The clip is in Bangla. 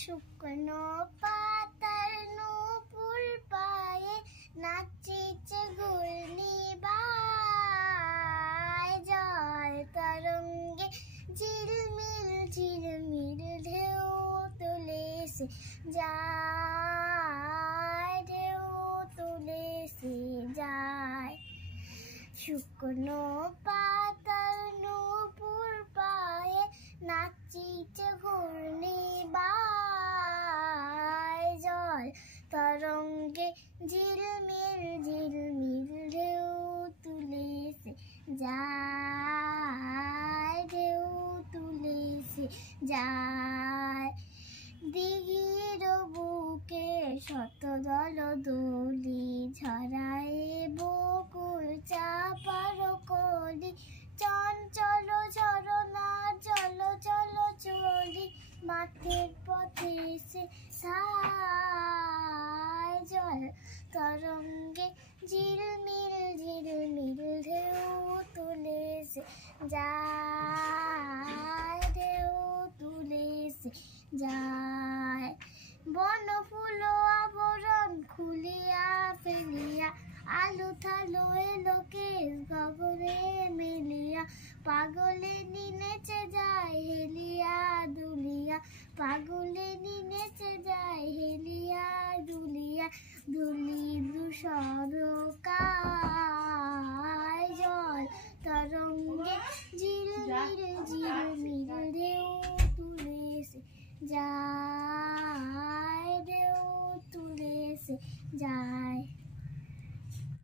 শুকনো পাতার নূপুর পায়ে নাচিছে ঘূর্ণিবায়, জল তরঙ্গে ঝিলমিল ঝিলমিল ঢেউ তুলেছে যায়, ঢেউ তুলেছে যায়। শুকনো পাতার নূপুর পায়ে নাচিছে ঘূর্ণিবায়, জল তরঙ্গে ঝিলমিল ঝিলমিল ঢেউ তুলেছে যায়, ঢেউ তুলেছে যায়। দিঘির বুকে শত দলদলি ছড়ায় বকুল চাপার কলি, চঞ্চল ঝরনার জল জল চলি মাঠের পথে এসে ছায়, জল তরঙ্গে ঝিলমিল ঝিলমিল ঢেউ তুলেছে যায়, ঢেউ তুলেছে যায়। বন ফুল আবরণ খুলিয়া ফেলিয়া আলু থালো এলোকে গগনে মিলিয়া, পাগলে নিনেচে যায় হেলিয়া দুলিয়া, পাগলে নিনেচে যায় হেলিয়া দুলিয়া, ধুলি ধূসর কাশ।